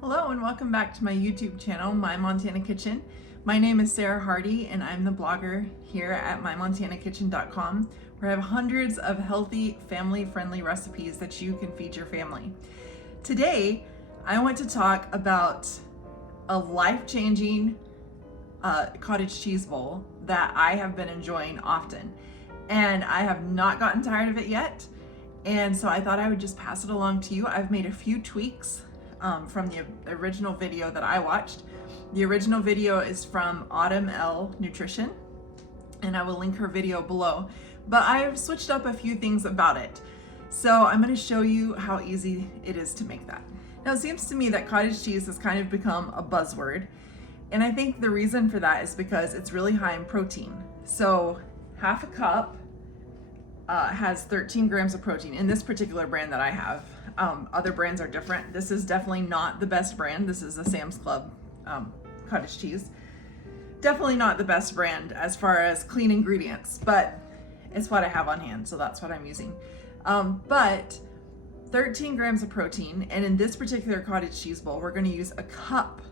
Hello and welcome back to my YouTube channel, My Montana Kitchen. My name is Sarah Hardy and I'm the blogger here at mymontanakitchen.com, where I have hundreds of healthy, family-friendly recipes that you can feed your family. Today, I want to talk about a life-changing cottage cheese bowl that I have been enjoying often. And I have not gotten tired of it yet. And so I thought I would just pass it along to you. I've made a few tweaks from the original video that I watched. The original video is from Autumn L Nutrition, and I will link her video below. But I've switched up a few things about it. So I'm going to show you how easy it is to make that. Now, it seems to me that cottage cheese has kind of become a buzzword. And I think the reason for that is because it's really high in protein. So half a cup has 13 grams of protein in this particular brand that I have. Other brands are different. This is definitely not the best brand. This is a Sam's Club cottage cheese. Definitely not the best brand as far as clean ingredients, but it's what I have on hand, so that's what I'm using. But 13 grams of protein, and in this particular cottage cheese bowl, we're going to use a cup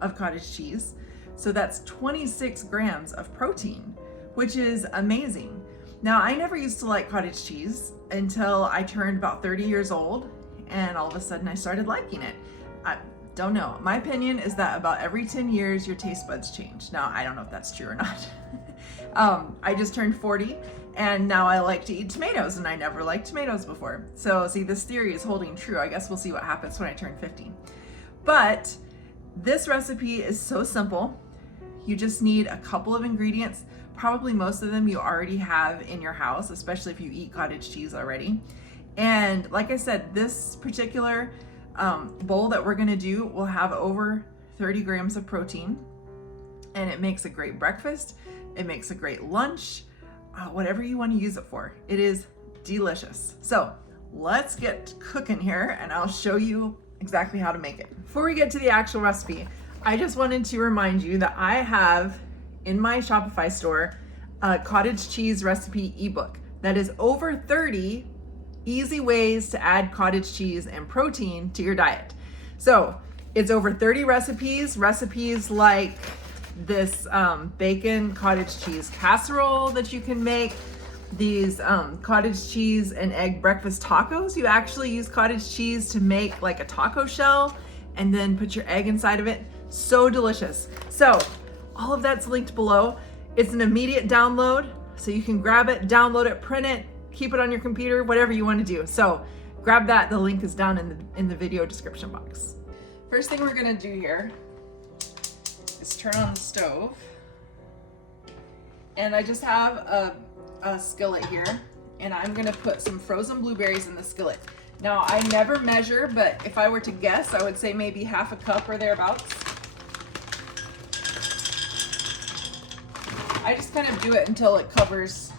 of cottage cheese. So that's 26 grams of protein, which is amazing. Now, I never used to like cottage cheese until I turned about 30 years old, and all of a sudden I started liking it. I don't know. My opinion is that about every 10 years, your taste buds change. Now, I don't know if that's true or not. I just turned 40, and now I like to eat tomatoes, and I never liked tomatoes before. So, see, this theory is holding true. I guess we'll see what happens when I turn 50. But this recipe is so simple. You just need a couple of ingredients. Probably most of them you already have in your house, especially if you eat cottage cheese already. And like I said, this particular bowl that we're gonna do will have over 30 grams of protein, and it makes a great breakfast. It makes a great lunch, whatever you want to use it for. It is delicious. So let's get cooking here, and I'll show you exactly how to make it. Before we get to the actual recipe, I just wanted to remind you that I have in my Shopify store a cottage cheese recipe ebook that is over 30 easy ways to add cottage cheese and protein to your diet. So it's over 30 recipes like this bacon cottage cheese casserole that you can make, these cottage cheese and egg breakfast tacos. You actually use cottage cheese to make like a taco shell and then put your egg inside of it. So delicious. So all of that's linked below. It's an immediate download, so you can grab it, download it, print it, keep it on your computer, whatever you want to do. So grab that. The link is down in the video description box. First thing we're gonna do here is turn on the stove. And I just have a skillet here, and I'm gonna put some frozen blueberries in the skillet. Now, I never measure, but if I were to guess, I would say maybe half a cup or thereabouts. I just kind of do it until it covers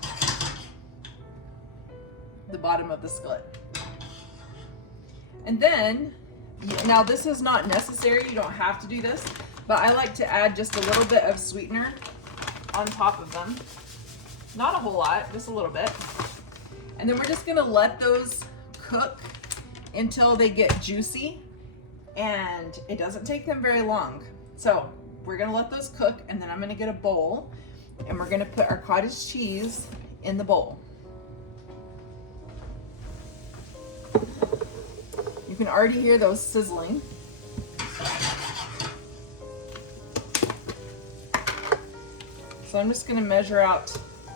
the bottom of the skillet. And then, now this is not necessary, you don't have to do this, but I like to add just a little bit of sweetener on top of them. Not a whole lot, just a little bit. And then we're just gonna let those cook until they get juicy, and it doesn't take them very long. So we're gonna let those cook, and then I'm gonna get a bowl, and we're gonna put our cottage cheese in the bowl. You can already hear those sizzling. So I'm just gonna measure out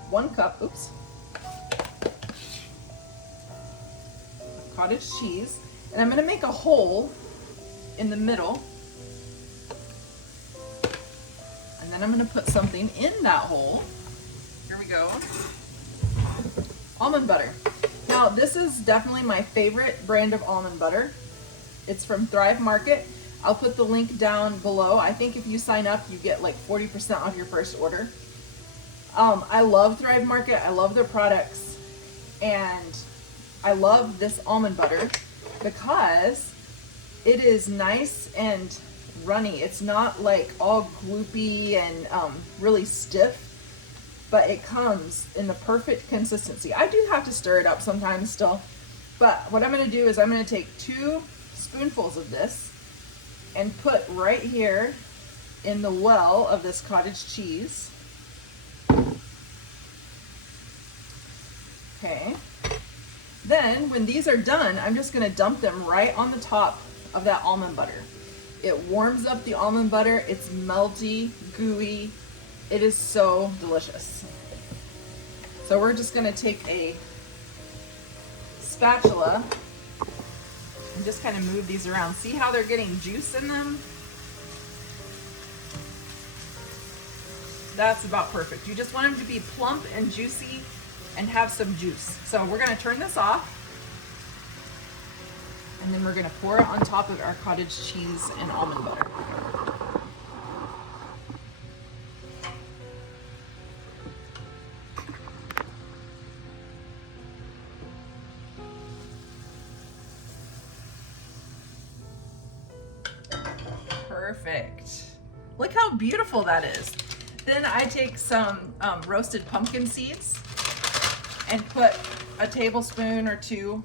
1 cup, oops, of cottage cheese, and I'm gonna make a hole in the middle. And then I'm gonna put something in that hole. Here we go. Almond butter. Now, this is definitely my favorite brand of almond butter. It's from Thrive Market. I'll put the link down below. I think if you sign up, you get like 40% off your first order. I love Thrive Market. I love their products. And I love this almond butter because it is nice and runny. It's not like all gloopy and really stiff, but it comes in the perfect consistency. I do have to stir it up sometimes still, but what I'm gonna do is I'm gonna take 2 spoonfuls of this, and put right here in the well of this cottage cheese. Okay. Then when these are done, I'm just gonna dump them right on the top of that almond butter. It warms up the almond butter. It's melty, gooey. It is so delicious. So we're just gonna take a spatula and just kind of move these around. See how they're getting juice in them? That's about perfect. You just want them to be plump and juicy and have some juice. So we're gonna turn this off, and then we're gonna pour it on top of our cottage cheese and almond butter. Perfect. Look how beautiful that is. Then I take some roasted pumpkin seeds and put a tablespoon or two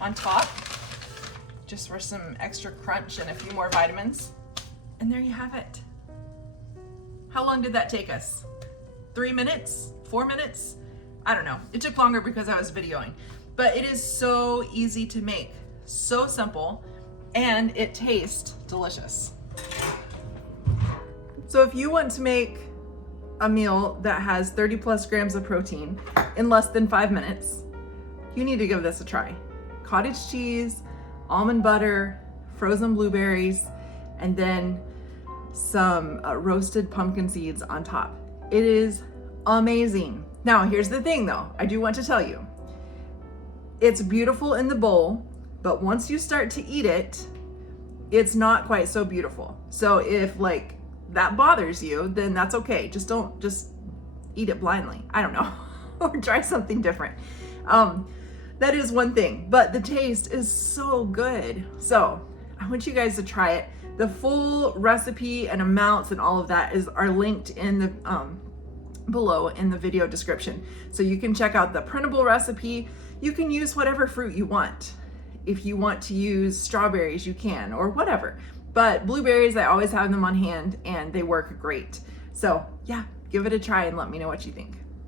on top, just for some extra crunch and a few more vitamins. And there you have it. How long did that take us? 3 minutes? 4 minutes? I don't know. It took longer because I was videoing. But it is so easy to make, so simple, and it tastes delicious. So if you want to make a meal that has 30 plus grams of protein in less than 5 minutes, you need to give this a try. Cottage cheese, almond butter, frozen blueberries, and then some roasted pumpkin seeds on top. It is amazing. Now, here's the thing though, I do want to tell you, it's beautiful in the bowl, but once you start to eat it, it's not quite so beautiful. So if like that bothers you, then that's okay. Just don't eat it blindly. I don't know, or try something different. That is one thing, but the taste is so good. So I want you guys to try it. The full recipe and amounts and all of that are linked in the below in the video description. So you can check out the printable recipe. You can use whatever fruit you want. If you want to use strawberries, you can, or whatever. But blueberries, I always have them on hand and they work great. So yeah, give it a try and let me know what you think.